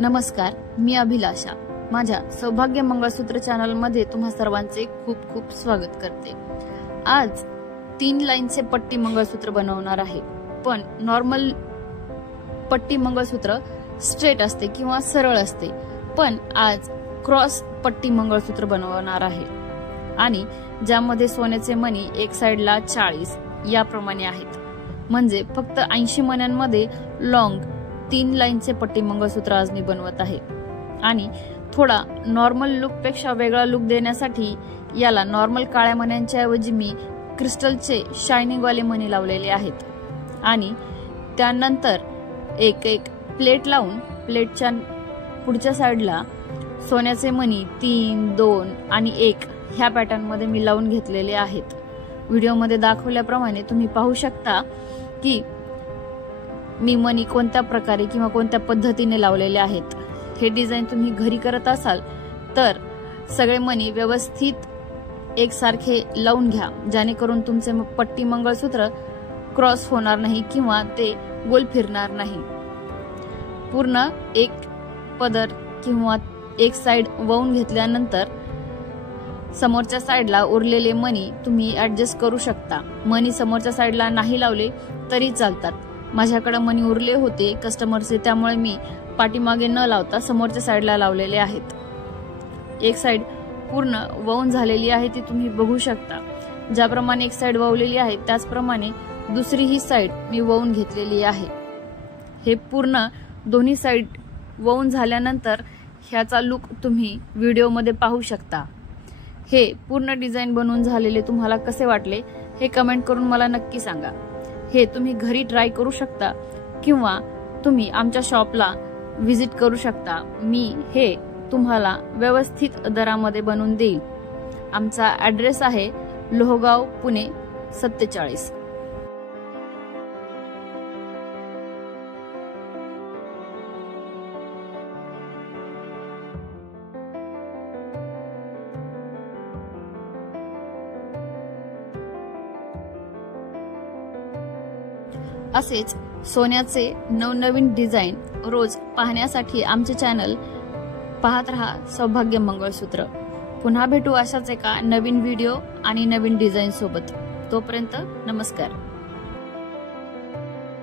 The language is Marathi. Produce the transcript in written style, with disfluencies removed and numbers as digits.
नमस्कार, मी अभिलाषा. माझ्या सौभाग्य मंगळसूत्र चॅनल मध्ये तुम्हा सर्वांचे खूप खूप स्वागत करते. आज 3 लाईनचे पट्टी मंगळसूत्र बनवणार आहे. पण नॉर्मल पट्टी मंगळसूत्र स्ट्रेट असते किंवा सरळ असते, पण आज क्रॉस पट्टी मंगळसूत्र बनवणार आहे आणि ज्यामध्ये सोन्याचे मणी एक साइडला 40 याप्रमाणे आहेत. म्हणजे फक्त 80 मण्यांमध्ये लॉंग 3 लाईनचे पट्टी मंगळसूत्र आज मी बनवत आहे. आणि थोडा नॉर्मल लुक पेक्षा वेगळा लुक देण्यासाठी याला नॉर्मल काळ्या मण्यांच्या ऐवजी मी क्रिस्टलचे शायनिंग वाले मणी लावलेले आहेत. आणि त्यानंतर एक प्लेट लावून प्लेटच्या पुढच्या साइडला सोन्याचे मणी 3, 2 आणि 1 ह्या पॅटर्न मध्ये मी लावून घेतलेले आहेत. व्हिडिओमध्ये दाखवल्याप्रमाणे तुम्ही पाहू शकता की मी मणी कोणत्या प्रकारे किंवा कोणत्या पद्धतीने लावलेले आहेत. हे डिझाइन तुम्ही घरी करत असाल तर सगळे मणी व्यवस्थित एकसारखे लावून घ्या, जेणेकरून तुमचे पट्टी मंगळसूत्र क्रॉस होणार नाही किंवा ते गोल फिरणार नाही. पूर्ण एक पदर किंवा एक साइड वळून घेतल्यानंतर समोरच्या साइडला उरलेले मणी तुम्ही ऍडजस्ट करू शकता. मणी समोरच्या साइडला नाही लावले तरी चालतात. माझ्याकडे मणी उरले होते कस्टमरचे, त्यामुळे मी पाठीमागे न लावता समोरच्या साइडला लावलेले आहेत. एक साइड पूर्ण वळून झालेली आहे ती तुम्ही बघू शकता. ज्याप्रमाणे एक साइड वळलेली आहे त्याचप्रमाणे दुसरी ही साइड मी वळून घेतलेली आहे. हे पूर्ण दोन्ही साइड वळून झाल्यानंतर ह्याचा लुक तुम्ही व्हिडिओमध्ये पाहू शकता. हे पूर्ण डिझाइन बनवून झालेले तुम्हाला कसे वाटले हे कमेंट करून मला नक्की सांगा. हे तुम्ही घरी ट्राय करू शकता किंवा तुम्ही आमच्या शॉपला व्हिजिट करू शकता. मी हे तुम्हाला व्यवस्थित दरामध्ये बनवून देईल. आमचा ऍड्रेस आहे लोहगाव, पुणे 47. असेच सोन्याचे नवनवीन डिझाइन रोज पाहण्यासाठी आमचे चॅनल पाहत रहा सौभाग्य मंगळसूत्र. पुन्हा भेटू अशाच एका नवीन व्हिडिओ आणि नवीन डिझाइन सोबत. तोपर्यंत नमस्कार.